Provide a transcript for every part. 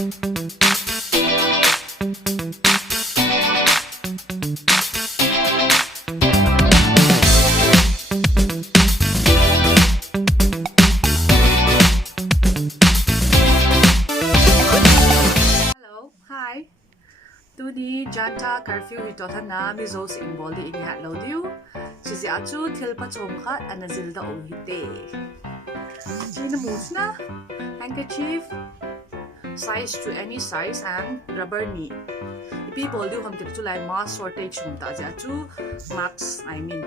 Hello, hi. Tu di janta curfew hi to thana mi zo sing bol di ini hat lo diu. Si si achu thil pa chom khat anazil da o hi te. China musna handkerchief size to any size and rubber knee. Ipi bol diu ham tir chu lai mask shortage chum ta ja chu max I mean.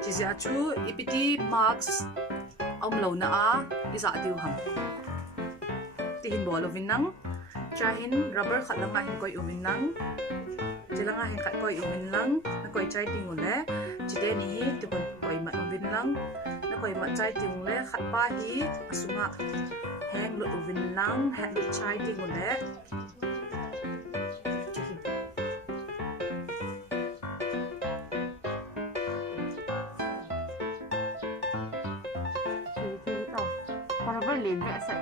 Si si achu ipiti max lo na a isa diu ham. Tihin bol vinang chahin rubber khat lang hin koi umin lang chilanga hin khat koi umin lang na koi chai ting ule chide ni hi tibon koi mat umin lang na koi mat chai ting ule khat pa hi asunga hang lu umin lang hang lu chai ting ule rubber liền vậy sẽ